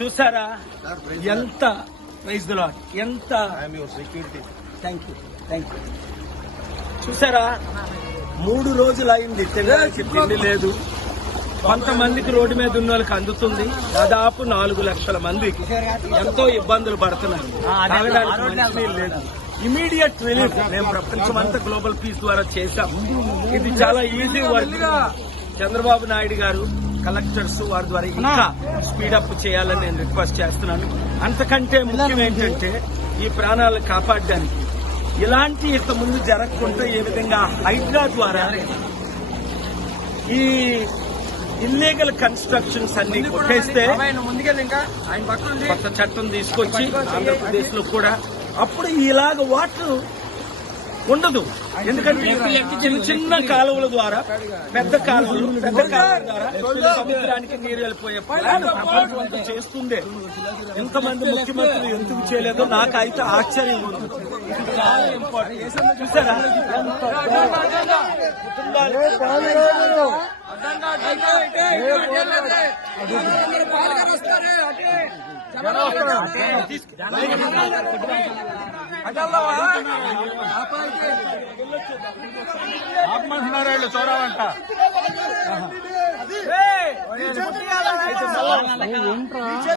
చూసారా ఎంత praise the lord, ఎంత థ్యాంక్ యూ చూసారా 3 రోజులు అయింది, తినడానికి తిండి లేదు. కొంతమందికి రోడ్డు మీద ఉన్న వాళ్ళకి అందుతుంది. దాదాపు 4 లక్షల మందికి ఎంతో ఇబ్బందులు పడుతున్నారు. తాగడానికి మంచినీళ్ళు లేదు. ఇమీడియట్ రిలీఫ్ మేము ప్రపంచమంతా గ్లోబల్ పీస్ ద్వారా చేశాం. ఇది చాలా ఈజీ వర్క్. చంద్రబాబు నాయుడు గారు, కలెక్టర్స్ వారి ద్వారా ఇంకా స్పీడప్ చేయాలని నేను రిక్వెస్ట్ చేస్తున్నాను. అంతకంటే ముఖ్యం ఏంటంటే ఈ ప్రాణాలను కాపాడడానికి ఇలాంటి ఇంత ముందు జరగకుండా ఏ విధంగా హైడ్రా ద్వారా ఈ ఇల్లీగల్ కన్స్ట్రక్షన్స్ అన్ని కొట్టేస్తే కొత్త చట్టం తీసుకొచ్చి ఆంధ్రప్రదేశ్ లో కూడా అప్పుడు ఇలాగ వాటర్ ఉండదు. ఎందుకంటే చిన్న చిన్న కాలువల ద్వారా పెద్ద కాలువల ద్వారా సముద్రానికి నీరు వెళ్ళిపోయే ప్రపంచం చేస్తుండే. ఎంతమంది ముఖ్యమంత్రులు ఎందుకు చేయలేదో నాకైతే ఆశ్చర్యం ఉంది. చాలా ఇంపార్టెంట్. చూసారా ఆత్మహత్యాలు చూడాలంట.